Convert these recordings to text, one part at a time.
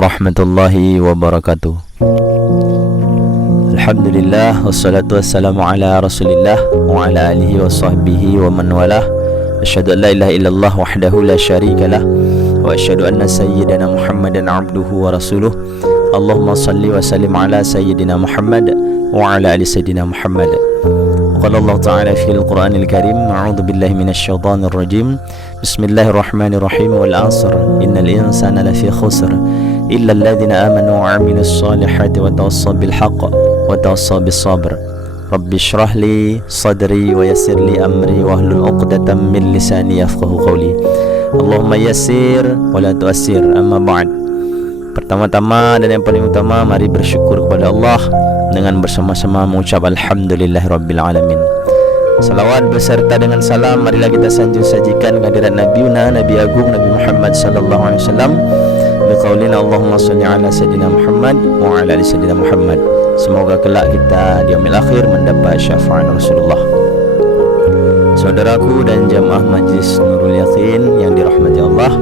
warahmatullahi wabarakatuh. Alhamdulillah, wassalatu wassalamu ala rasulillah wa ala alihi wa sahbihi wa man walah. Asyhadu an la ilaha illallah wahdahu la syarika lah, wa asyhadu anna sayyidana Muhammadan abduhu wa rasuluh. Allahumma salli wa sallim ala sayyidina Muhammad wa ala ali sayyidina Muhammad. Qala Allah Ta'ala fil Qur'anil Karim, a'udzu billahi minasy syaithanir rajim. Bismillahirrahmanirrahim. Wal 'asr innal insana lafi khusr illa alladhina amanu wa 'amilus solihati wa tawassaw bil haqq wa tawassaw bis sabr. Rabbi shrah li sadri wa yassir li amri wa hlul 'uqdatam min lisani yafqahu qawli. Allahumma yassir wa la tu'assir. Amma ba'd. Pertama-tama dan yang paling utama, mari bersyukur kepada Allah dengan bersama-sama mengucap alhamdulillahirabbil alamin. Salawat beserta dengan salam marilah kita sanjung sajikan kehadirat Nabiuna, Nabi Agung Nabi Muhammad sallallahu alaihi wasallam. Biqaulina Allahumma shalli ala sayyidina Muhammad wa ala ali sayyidina Muhammad. Semoga kelak kita di yaumil akhir mendapat syafaat Rasulullah. Saudaraku dan jamaah Majlis Nurul Yaqin yang dirahmati Allah,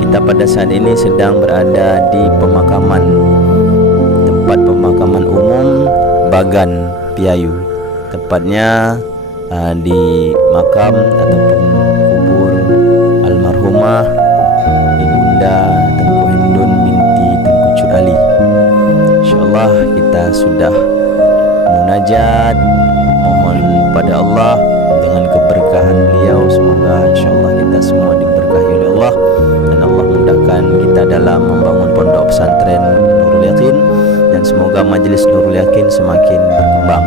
kita pada saat ini sedang berada di tempat pemakaman umum Bagan Piayu, tepatnya di makam ataupun kubur almarhumah Ibunda Tengku Hendun binti Tengku Cut Ali. InsyaAllah kita sudah munajat, mohon pada Allah dengan keberkahan beliau. Semoga insyaAllah kita semua diberkahi oleh Allah, dan Allah mudahkan kita dalam membangun pondok pesantren Nurul Yaqin, dan semoga Majlis Nurul Yaqin semakin berkembang.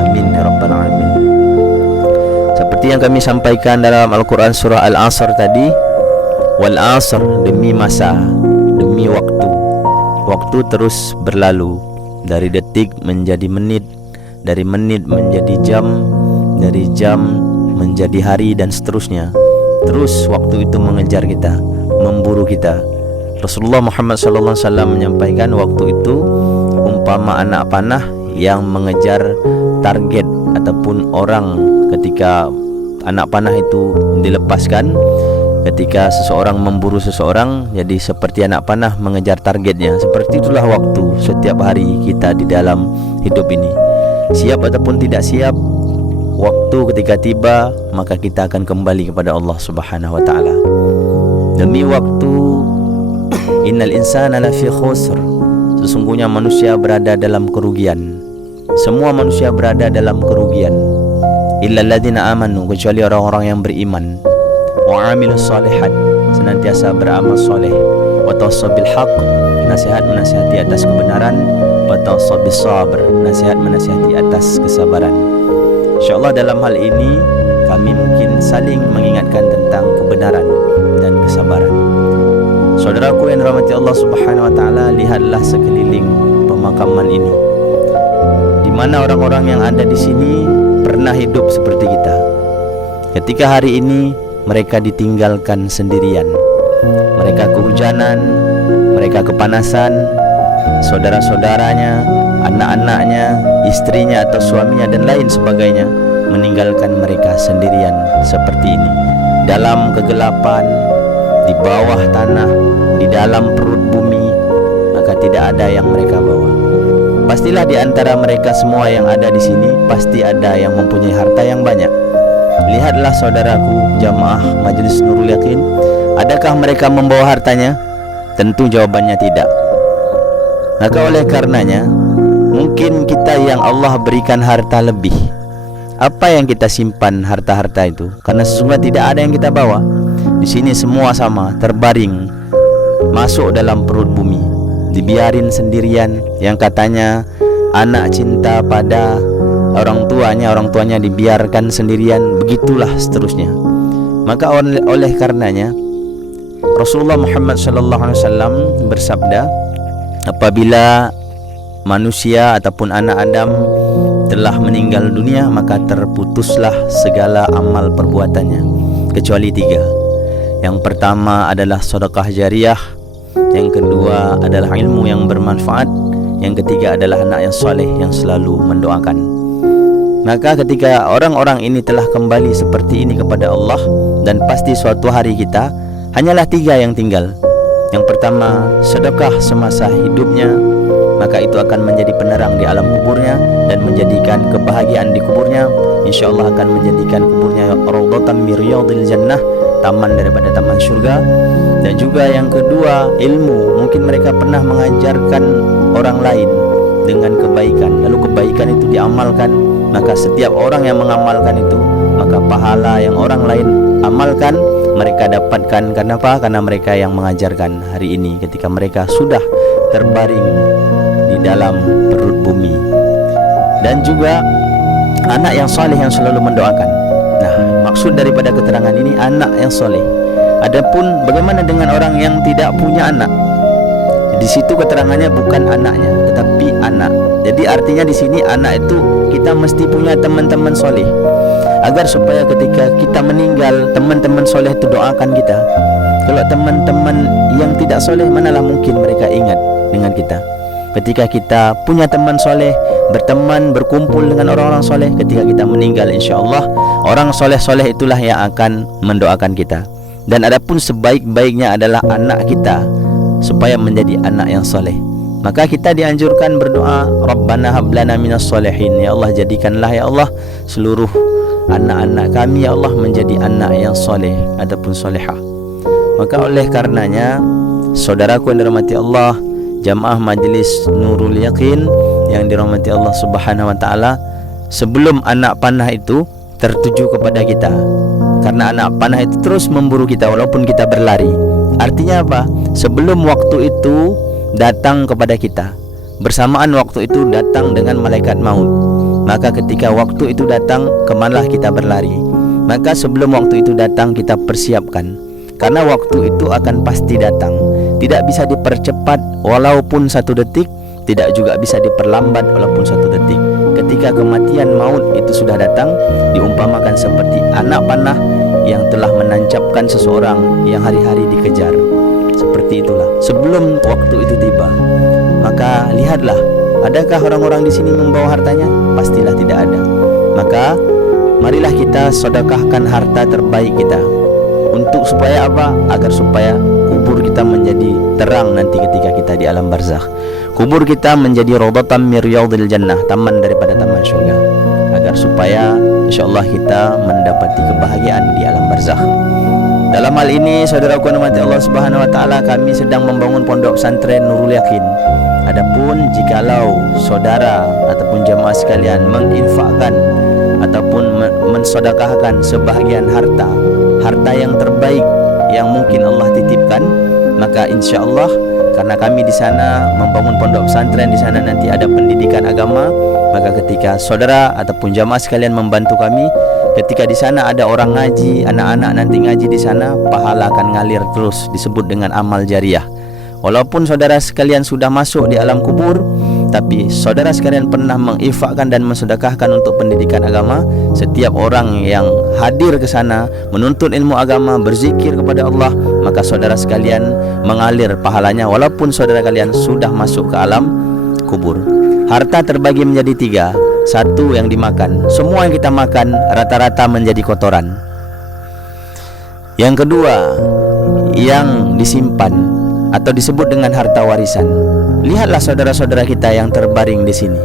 Amin ya rabbal alamin. Seperti yang kami sampaikan dalam Al-Quran surah Al-Asr tadi, wal asr, demi masa, demi waktu. Waktu terus berlalu, dari detik menjadi menit, dari menit menjadi jam, dari jam menjadi hari, dan seterusnya. Terus waktu itu mengejar kita, memburu kita. Rasulullah Muhammad SAW menyampaikan waktu itu umpama anak panah yang mengejar target ataupun orang. Ketika anak panah itu dilepaskan, ketika seseorang memburu seseorang, jadi seperti anak panah mengejar targetnya. Seperti itulah waktu setiap hari kita di dalam hidup ini. Siap ataupun tidak siap, waktu ketika tiba maka kita akan kembali kepada Allah Subhanahu wa taala. Demi waktu, innal insana lafi khusr, sesungguhnya manusia berada dalam kerugian. Semua manusia berada dalam kerugian. Illa alladzina amanu, kecuali orang-orang yang beriman. Wa 'amilus solihat, senantiasa beramal soleh. Wa tawassaw bil haqq, nasihat menasihati atas kebenaran. Wa tawassaw bis sabr, nasihat menasihati atas kesabaran. InsyaAllah dalam hal ini kami mungkin saling mengingatkan tentang kebenaran dan kesabaran. Saudaraku yang dirahmati Allah Subhanahu wa taala, lihatlah sekeliling pemakaman ini, di mana orang-orang yang ada di sini pernah hidup seperti kita. Ketika hari ini mereka ditinggalkan sendirian, mereka kehujanan, mereka kepanasan, saudara-saudaranya, anak-anaknya, istrinya atau suaminya dan lain sebagainya meninggalkan mereka sendirian seperti ini, dalam kegelapan, di bawah tanah, di dalam perut bumi, maka tidak ada yang mereka bawa. Pastilah di antara mereka semua yang ada di sini pasti ada yang mempunyai harta yang banyak. Lihatlah saudaraku jamaah Majlis Nurul Yaqin, adakah mereka membawa hartanya? Tentu jawabannya tidak. Maka oleh karenanya, mungkin kita yang Allah berikan harta lebih, apa yang kita simpan harta-harta itu? Karena sesungguhnya tidak ada yang kita bawa. Di sini semua sama, terbaring, masuk dalam perut bumi, dibiarin sendirian. Yang katanya anak cinta pada orang tuanya dibiarkan sendirian, begitulah seterusnya. Maka oleh karenanya Rasulullah Muhammad SAW bersabda, apabila manusia ataupun anak Adam telah meninggal dunia, maka terputuslah segala amal perbuatannya kecuali 3. Yang pertama adalah sedekah jariyah, yang kedua adalah ilmu yang bermanfaat, yang ketiga adalah anak yang soleh yang selalu mendoakan. Maka ketika orang-orang ini telah kembali seperti ini kepada Allah, dan pasti suatu hari kita hanyalah 3 yang tinggal. Yang pertama, sedekah semasa hidupnya, maka itu akan menjadi penerang di alam kuburnya dan menjadikan kebahagiaan di kuburnya. InsyaAllah akan menjadikan kuburnya raudhatan min riyadil jannah, taman daripada taman syurga. Dan juga yang kedua, ilmu. Mungkin mereka pernah mengajarkan orang lain dengan kebaikan, lalu kebaikan itu diamalkan, maka setiap orang yang mengamalkan itu, maka pahala yang orang lain amalkan mereka dapatkan. Kenapa? Karena mereka yang mengajarkan hari ini ketika mereka sudah terbaring di dalam perut bumi. Dan juga anak yang soleh yang selalu mendoakan. Nah, maksud daripada keterangan ini anak yang soleh. Adapun bagaimana dengan orang yang tidak punya anak? Di situ keterangannya bukan anaknya, tetapi anak. Jadi artinya di sini anak itu kita mesti punya teman-teman soleh, agar supaya ketika kita meninggal, teman-teman soleh itu doakan kita. Kalau teman-teman yang tidak soleh, manalah mungkin mereka ingat dengan kita. Ketika kita punya teman soleh, berteman, berkumpul dengan orang-orang soleh, ketika kita meninggal, insyaAllah orang soleh-soleh itulah yang akan mendoakan kita. Dan adapun sebaik-baiknya adalah anak kita, supaya menjadi anak yang soleh. Maka kita dianjurkan berdoa, Rabbana hablana minas solehin. Ya Allah, jadikanlah ya Allah seluruh anak-anak kami ya Allah menjadi anak yang soleh ataupun solehah. Maka oleh karenanya, saudaraku yang dirahmati Allah, jamaah Majlis Nurul Yakin yang dirahmati Allah Subhanahu wa taala, sebelum anak panah itu tertuju kepada kita, karena anak panah itu terus memburu kita walaupun kita berlari. Artinya apa? Sebelum waktu itu datang kepada kita, bersamaan waktu itu datang dengan malaikat maut. Maka ketika waktu itu datang, kemanalah kita berlari? Maka sebelum waktu itu datang, kita persiapkan, karena waktu itu akan pasti datang. Tidak bisa dipercepat walaupun 1 detik, tidak juga bisa diperlambat walaupun 1 detik. Ketika kematian maut itu sudah datang, diumpamakan seperti anak panah yang telah menancapkan seseorang yang hari-hari dikejar. Seperti itulah sebelum waktu itu tiba. Maka lihatlah, adakah orang-orang di sini membawa hartanya? Pastilah tidak ada. Maka marilah kita sedekahkan harta terbaik kita. Untuk supaya apa? Agar supaya kubur kita menjadi terang nanti ketika kita di alam barzakh. Kubur kita menjadi raudhatan min riyadil jannah, taman daripada taman syurga. Agar supaya insyaAllah kita mendapati kebahagiaan di alam barzakh. Dalam hal ini, saudaraku yang dirahmati Allah Subhanahu wa taala, kami sedang membangun pondok pesantren Nurul Yakin. Adapun jikalau saudara ataupun jamaah sekalian menginfakkan ataupun mensedekahkan sebahagian harta yang terbaik yang mungkin Allah titipkan, maka insyaallah karena kami di sana membangun pondok pesantren, di sana nanti ada pendidikan agama, maka ketika saudara ataupun jamaah sekalian membantu kami, ketika di sana ada orang ngaji, anak-anak nanti ngaji di sana, pahala akan ngalir terus, disebut dengan amal jariah. Walaupun saudara sekalian sudah masuk di alam kubur, tapi saudara sekalian pernah menginfakkan dan mensedekahkan untuk pendidikan agama. Setiap orang yang hadir ke sana menuntut ilmu agama, berzikir kepada Allah, maka saudara sekalian mengalir pahalanya walaupun saudara kalian sudah masuk ke alam kubur. Harta terbagi menjadi 3. 1 yang dimakan. Semua yang kita makan rata-rata menjadi kotoran. Yang kedua, yang disimpan atau disebut dengan harta warisan. Lihatlah saudara-saudara kita yang terbaring di sini.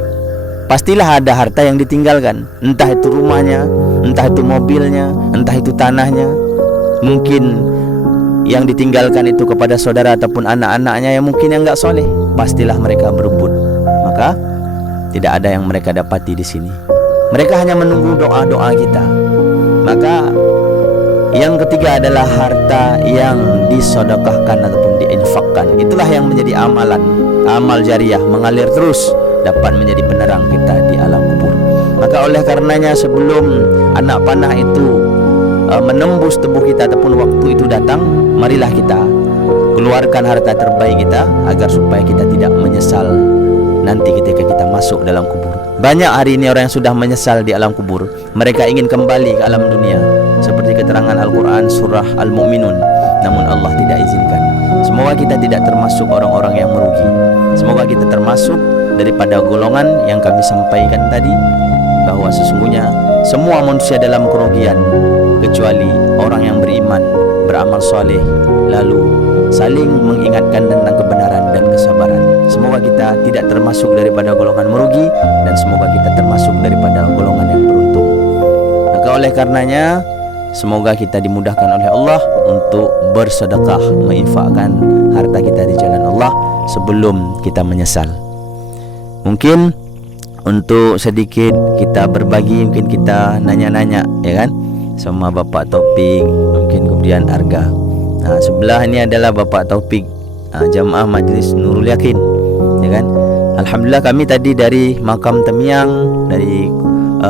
Pastilah ada harta yang ditinggalkan, entah itu rumahnya, entah itu mobilnya, entah itu tanahnya. Mungkin yang ditinggalkan itu kepada saudara ataupun anak-anaknya yang mungkin yang enggak soleh. Pastilah mereka berebut. Maka tidak ada yang mereka dapati di sini. Mereka hanya menunggu doa-doa kita. Maka yang ketiga adalah harta yang disedekahkan ataupun diinfakkan. Itulah yang menjadi amalan, amal jariah, mengalir terus, dapat menjadi penerang kita di alam kubur. Maka oleh karenanya sebelum anak panah itu menembus tubuh kita ataupun waktu itu datang, marilah kita keluarkan harta terbaik kita agar supaya kita tidak menyesal nanti ketika kita masuk dalam kubur. Banyak hari ini orang yang sudah menyesal di alam kubur. Mereka ingin kembali ke alam dunia, seperti keterangan Al-Quran surah Al-Mu'minun, namun Allah tidak izinkan. Semoga kita tidak termasuk orang-orang yang merugi. Semoga kita termasuk daripada golongan yang kami sampaikan tadi, bahwa sesungguhnya semua manusia dalam kerugian kecuali orang yang beriman, beramal soleh, lalu saling mengingatkan tentang kebenaran dan kesabaran. Semoga kita tidak termasuk daripada golongan merugi, dan semoga kita termasuk daripada golongan yang beruntung. Maka oleh karenanya, semoga kita dimudahkan oleh Allah untuk bersedekah, menginfakkan harta kita di jalan Allah sebelum kita menyesal. Mungkin untuk sedikit kita berbagi, mungkin kita nanya-nanya, ya kan, sama Bapak Taufik, mungkin kemudian Arga. Nah, sebelah ini adalah Bapak Taufik, Jamaah Majlis Nurul Yakin, ya kan. Alhamdulillah kami tadi dari makam Temiang, dari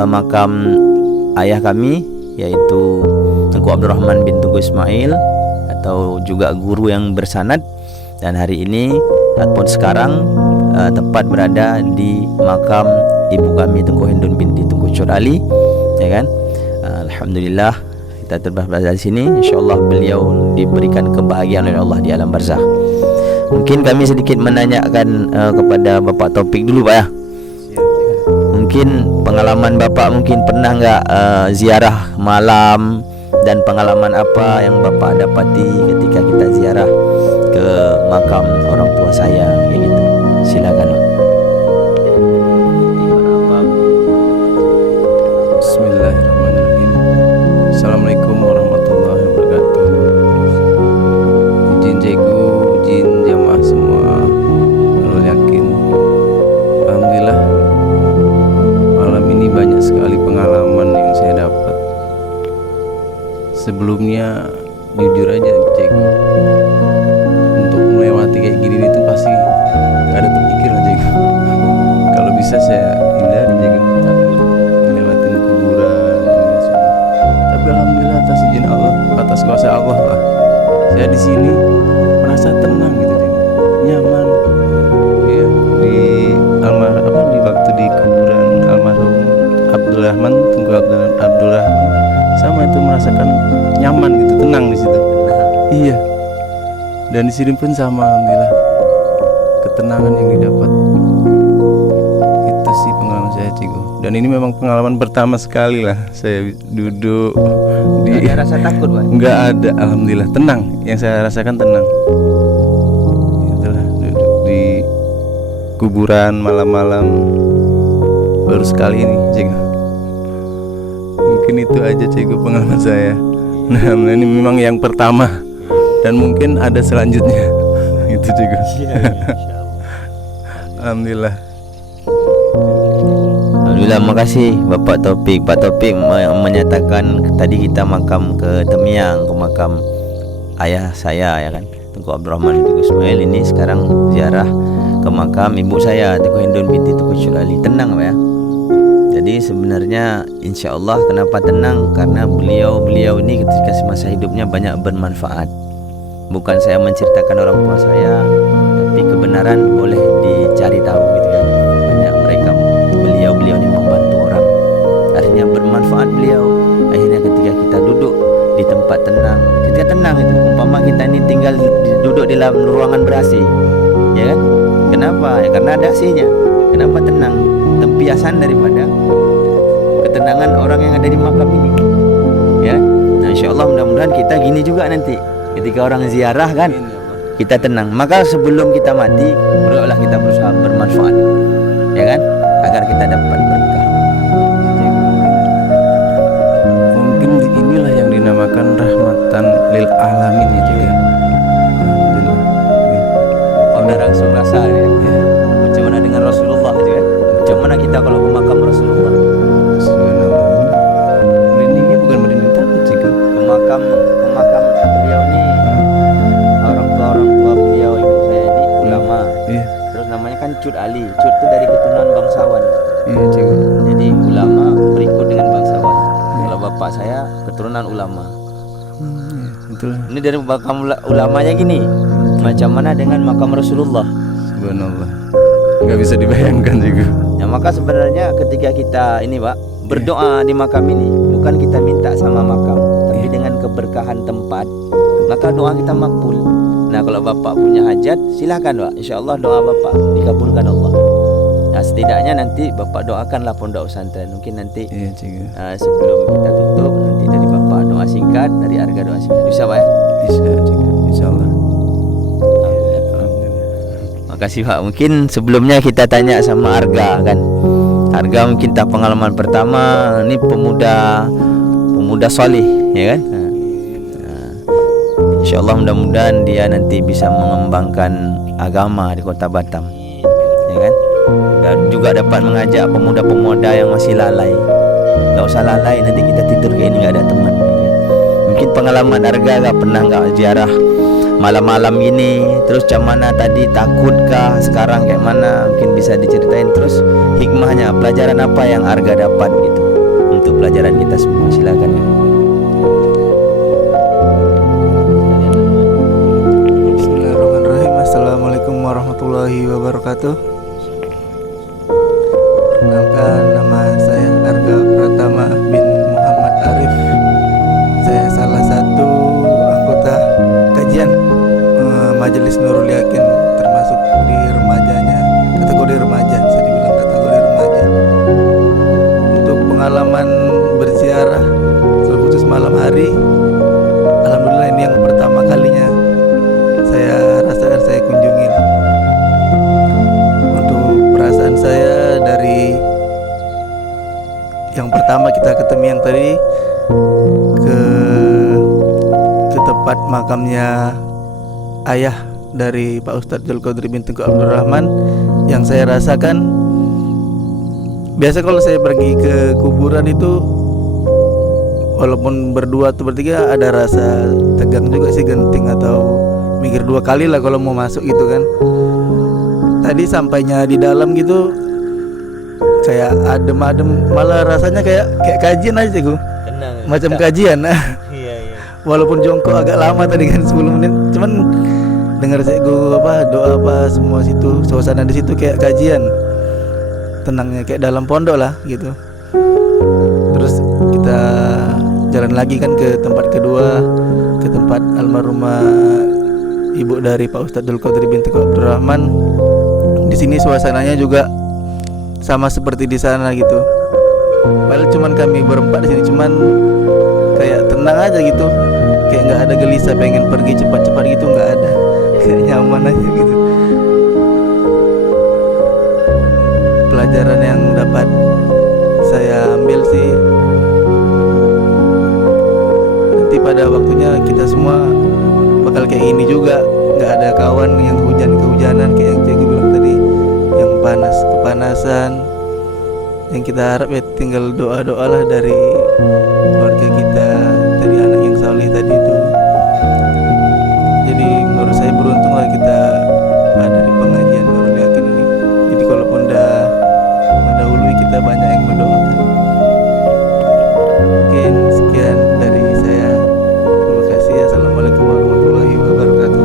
makam ayah kami, yaitu Tengku Abdurrahman bin Tengku Ismail, atau juga guru yang bersanad. Dan hari ini ataupun sekarang tepat berada di makam ibu kami Tengku Hindun binti Tengku Cut Ali, ya kan. Alhamdulillah kita berada di sini. InsyaAllah beliau diberikan kebahagiaan oleh Allah di alam barzakh. Mungkin kami sedikit menanyakan kepada Bapak Taufik dulu, Pak, ya. Mungkin pengalaman Bapak, mungkin pernah nggak ziarah malam, dan pengalaman apa yang Bapak dapati ketika kita ziarah ke makam orang tua saya, kayak gitu. Silakan, Pak. Bismillahirrahmanirrahim. Assalamualaikum warahmatullahi wabarakatuh. Jin Jegu, jin jamaah semua Nurul Yakin. Alhamdulillah, malam ini banyak sekali pengalaman yang saya dapat. Sebelumnya jujur aja Jegu, untuk melewati kayak gini itu pasti gak ada terpikir lah Jegu. Kalau bisa saya hindari Jegu, takut melewatin kuburan ini semua. Tapi alhamdulillah atas izin Allah, atas kuasa Allah lah, saya di sini merasa tenang gitu Jegu, nyaman. Ya, di di waktu di kuburan almarhum Abdurrahman, Tengku Abdurrahman, sama itu merasakan nyaman gitu, tenang di situ. Iya. Dan di sini pun sama, alhamdulillah, ketenangan yang didapat. Itu sih pengalaman saya, Cigo. Dan ini memang pengalaman pertama sekali lah saya duduk di. Nggak ada rasa takut, Pak? Nggak ada, alhamdulillah, tenang. Yang saya rasakan tenang. Itulah, duduk di kuburan malam-malam baru sekali ini, Cigo. Mungkin itu aja Cigo pengalaman saya. Nah, ini memang yang pertama, dan mungkin ada selanjutnya. Itu Cigo. Alhamdulillah. Alhamdulillah, makasih Bapak Taufik. Pak Taufik menyatakan tadi kita makam ke Temiang, ke makam ayah saya, ya kan, Tengku Abdurrahman Tengku Ismail. Ini sekarang ziarah ke makam ibu saya, Tengku Hindun binti Tengku Cut Ali. Tenang, Pak, ya. Jadi sebenarnya insya Allah kenapa tenang, karena beliau ini ketika semasa hidupnya banyak bermanfaat. Bukan saya menceritakan orang tua saya, tapi kebenaran boleh dicari tahu gitu ya. Banyak mereka beliau ini membantu orang, artinya bermanfaat beliau. Akhirnya ketika kita duduk di tempat tenang, ketika tenang itu umpama kita ini tinggal duduk di dalam ruangan ber-AC, ya kan? Kenapa? Ya karena ada AC-nya. Kenapa tenang? Tempiasan daripada ketenangan orang yang ada di makam ini, ya. Nah, insyaallah mudah-mudahan kita gini juga nanti ketika orang ziarah kan, kita tenang. Maka sebelum kita mati, perlulah kita berusaha bermanfaat, ya kan, agar kita dapat berkah. Mungkin inilah yang dinamakan rahmatan lil alamin ya juga. Alhamdulillah. Udah langsung rasa ya. Macam mana dengan Rasulullah juga? Macam mana kita kalau ke makam Rasulullah? Subhanallah. Merindingnya bukan merinding takut sih, Kak. Ke makam beliau nih, orang tua beliau, ibu saya ini ulama. Iya. Terus namanya kan Cut Ali. Cut itu dari keturunan bangsawan. Iya, Cik. Jadi ulama berikut dengan bangsawan. Kalau bapak saya keturunan ulama. Itulah. Ini dari makam ulamanya gini. Macam mana dengan makam Rasulullah? Subhanallah. Nggak bisa dibayangkan juga. Ya, maka sebenarnya ketika kita ini, Pak, berdoa di makam ini, bukan kita minta sama makam, tapi dengan keberkahan tempat, maka doa kita makbul. Nah, kalau Bapak punya hajat, silakan, Pak. InsyaAllah doa Bapak dikabulkan Allah. Nah, setidaknya nanti Bapak doakanlah pondok pesantren. Mungkin nanti sebelum kita tutup, nanti dari Bapak doa singkat, dari Arga doa singkat. Bisa, Pak, ya? Bisa, Cik. InsyaAllah. kasih Pak. Mungkin sebelumnya kita tanya sama Arga kan. Arga mungkin tak pengalaman pertama, ini pemuda soleh ya kan. Insyaallah mudah-mudahan dia nanti bisa mengembangkan agama di Kota Batam, ya kan. Dan juga dapat mengajak pemuda-pemuda yang masih lalai. Gak usah lalai, nanti kita tidur kayak ini gak ada teman, ya kan? Mungkin pengalaman Arga gak pernah gak ziarah malam-malam ini, terus macam mana tadi, takutkah, sekarang kayak mana, mungkin bisa diceritain. Terus hikmahnya, pelajaran apa yang Arga dapat gitu untuk pelajaran kita semua. Silakan ya. Bismillahirrahmanirrahim. Assalamualaikum warahmatullahi wabarakatuh. Perkenalkan, nama saya Arga Pratama bin Muhammad Arif. Saya salah satu anggota kajian Majelis Nurul Yakin, termasuk di remajanya, kategori remaja, bisa dibilang kategori remaja. Untuk pengalaman berziarah khusus malam hari, alhamdulillah ini yang pertama kalinya saya rasakan, saya kunjungi. Untuk perasaan saya dari yang pertama kita ketemu yang tadi ke tempat makamnya ayah dari Pak Ustadz Zulqadri bin Tengku Abdul Rahman, yang saya rasakan, biasa kalau saya pergi ke kuburan itu walaupun berdua atau bertiga ada rasa tegang juga sih, genting atau mikir dua kali lah kalau mau masuk gitu kan. Tadi sampainya di dalam gitu kayak adem-adem, malah rasanya kayak kajian aja gue, macam kajian. Walaupun jongkok agak lama tadi kan 10 menit, cuman dengar gue doa semua situ, suasana di situ kayak kajian, tenangnya kayak dalam pondok lah gitu. Terus kita jalan lagi kan ke tempat kedua, ke tempat almarhumah ibu dari Pak Ustadz Zulqadri bin Tengku Abdul Rahman. Di sini suasananya juga sama seperti di sana gitu. Padahal cuman kami berempat di sini, cuman kayak tenang aja gitu, kayak nggak ada gelisah pengen pergi cepat-cepat gitu, nggak ada, kayak nyaman aja gitu. Pelajaran yang dapat saya ambil sih, nanti pada waktunya kita semua bakal kayak ini juga, nggak ada kawan yang kehujanan kayak yang Cegu bilang tadi, yang kepanasan. Yang kita harap ya tinggal doa-doa lah dari keluarga kita, dari anak yang saleh tadi itu. Jadi menurut saya beruntung lah kita ada di pengajian Nurul Yakin ini. Jadi kalaupun dah mendahului, kita banyak yang mendoakan. Mungkin sekian dari saya. Terima kasih. Assalamualaikum warahmatullahi wabarakatuh.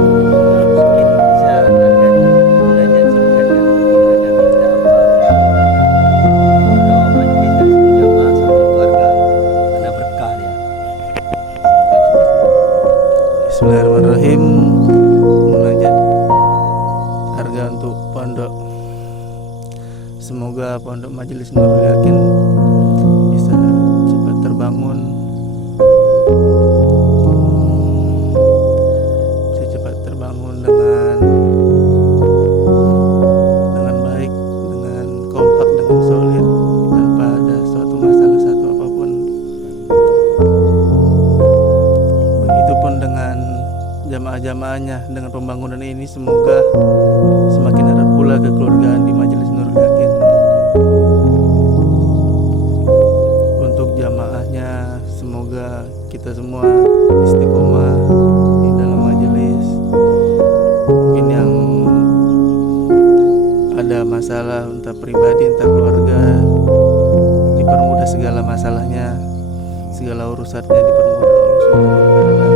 Bisa Arga munajat singkat kan, kita ada minta apa pondok majlis dan jamaah sama keluarga, ada berkah ya. Bismillahirrahmanirrahim. Munajat harga untuk pondok, semoga pondok Majelis Nurul Yakin bisa cepat terbangun, dengan baik, dengan kompak, dengan solid, tanpa ada suatu masalah satu apapun. Begitupun dengan jamaah-jamaahnya, dengan pembangunan ini semoga semakin erat pula kekeluargaan di Majelis Nurul Yakin. Untuk jamaahnya, semoga kita semua istiqomah di dalam majelis. Mungkin yang ada masalah entah pribadi entah keluarga, dipermudah segala masalahnya, segala urusannya dipermudah Allah Subhanahu wa Ta'ala.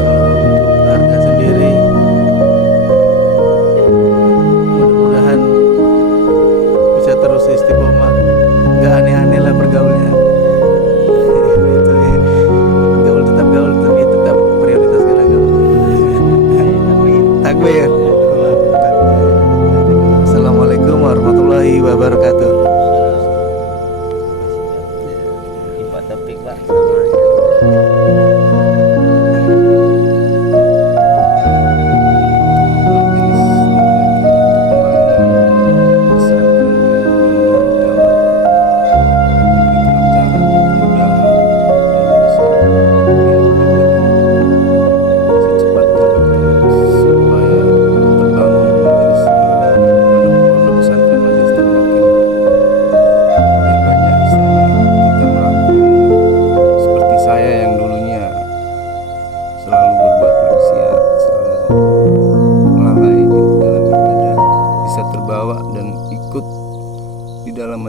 Kalau untuk harga sendiri, mudah-mudahan bisa terus istiqomah, nggak aneh-aneh lah bergaulnya. Itu ya. Gaul tetap tapi tetap prioritaskan agama. Takbir. Assalamualaikum warahmatullahi wabarakatuh. Timpa topik Pak sama aja.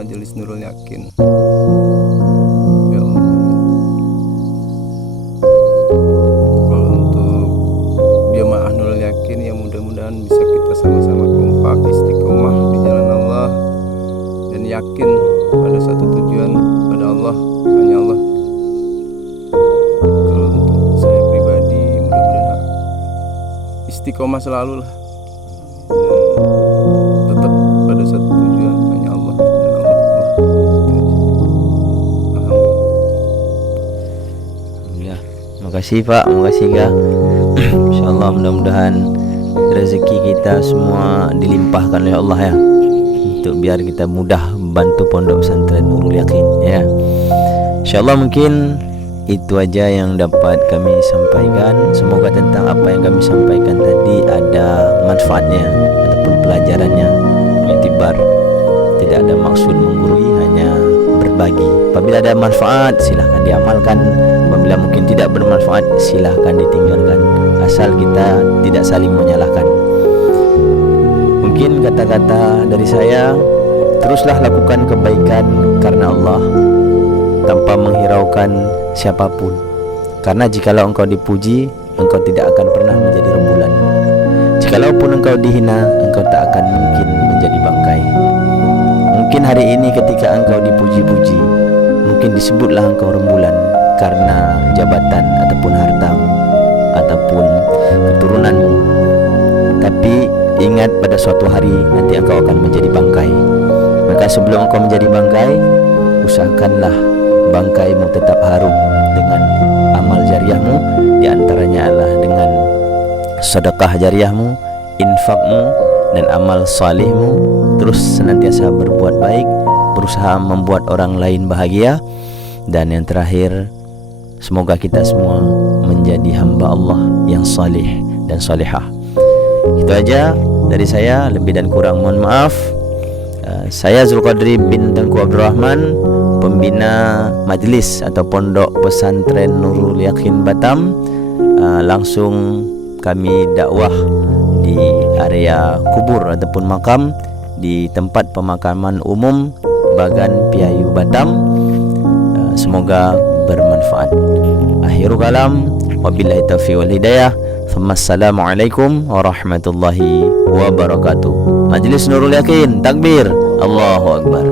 Majelis Nurul Yakin. Ya Allah. Kalau untuk jamaah Nurul Yakin, ya mudah-mudahan bisa kita sama-sama kompak, istiqomah di jalan Allah, dan yakin pada satu tujuan, pada Allah, hanya Allah. Kalau untuk saya pribadi, mudah-mudahan istiqomah selalu lah, dan tetap pada satu tujuan, hanya Allah dan Allah. Alhamdulillah. Alhamdulillah. Makasih Pak, makasih Kak. Insyaallah mudah-mudahan rezeki kita semua dilimpahkan oleh Allah ya, untuk biar kita mudah bantu Pondok Pesantren Nurul Yakin ya. Insyaallah mungkin itu aja yang dapat kami sampaikan. Semoga tentang apa yang kami sampaikan tadi ada manfaatnya ataupun pelajarannya. Iktibar, tidak ada maksud menggurui, hanya berbagi. Apabila ada manfaat silahkan diamalkan, apabila mungkin tidak bermanfaat silahkan ditinggalkan, asal kita tidak saling menyalahkan. Mungkin kata-kata dari saya, teruslah lakukan kebaikan karena Allah, tanpa menghiraukan siapapun. Karena jikalau engkau dipuji, engkau tidak akan pernah menjadi rembulan. Jikalaupun engkau dihina, engkau tak akan mungkin menjadi bangkai. Mungkin hari ini ketika engkau dipuji-puji, mungkin disebutlah engkau rembulan karena jabatan ataupun hartamu ataupun keturunanmu. Tapi ingat pada suatu hari nanti engkau akan menjadi bangkai. Maka sebelum engkau menjadi bangkai, usahakanlah bangkaimu tetap harum dengan amal jariahmu. Di antaranya adalah dengan sedekah jariahmu, infakmu, dan amal salihmu. Terus senantiasa berbuat baik, berusaha membuat orang lain bahagia. Dan yang terakhir, semoga kita semua menjadi hamba Allah yang salih dan salihah. Itu aja dari saya, lebih dan kurang mohon maaf. Saya Zulqadri bin Tengku Abdurrahman, pembina majlis atau Pondok Pesantren Nurul Yakin Batam. Langsung kami dakwah di area kubur ataupun makam di tempat pemakaman umum Bagan Piayu Batam. Semoga bermanfaat. Akhirul kalam, wabillahi taufiq wal hidayah. Assalamualaikum warahmatullahi wabarakatuh. Majlis Nurul Yakin, takbir, Allahu Akbar.